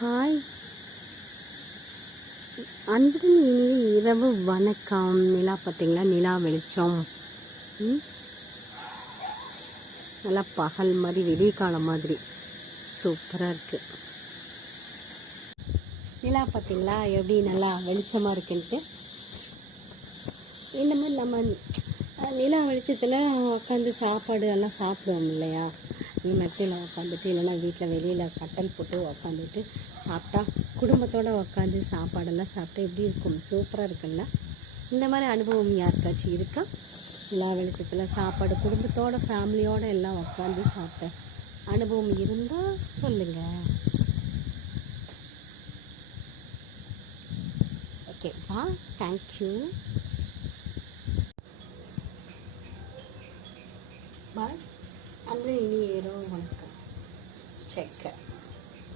Hi அன்புடன் இனிய இரவு வணக்கம். நிலா பார்த்தீங்களா? நிலா வெளிச்சம் நல்லா பகல் மாதிரி, வெடிய காலம் மாதிரி சூப்பராக இருக்குது. நிலா பார்த்தீங்களா எப்படி நல்லா வெளிச்சமாக இருக்குன்ட்டு. இந்த மாதிரி நம்ம நிலா வெளிச்சத்தில் உட்காந்து சாப்பாடு எல்லாம் சாப்பிடுவோம் இல்லையா? நீ மெத்தையில் உட்காந்துட்டு, இல்லைன்னா வீட்டில் வெளியில் கட்டல் போட்டு உட்காந்துட்டு சாப்பிட்டா, குடும்பத்தோடு உட்காந்து சாப்பாடெல்லாம் சாப்பிட்டா எப்படி இருக்கும்? சூப்பராக இருக்குல்ல? இந்த மாதிரி அனுபவம் யாருக்காச்சும் இருக்கா? நிலா வெளிச்சத்தில் சாப்பாடு குடும்பத்தோட ஃபேமிலியோடு எல்லாம் உட்காந்து சாப்பிட்ட அனுபவம் இருந்தால் சொல்லுங்கள். ஓகேப்பா, தேங்க்யூ.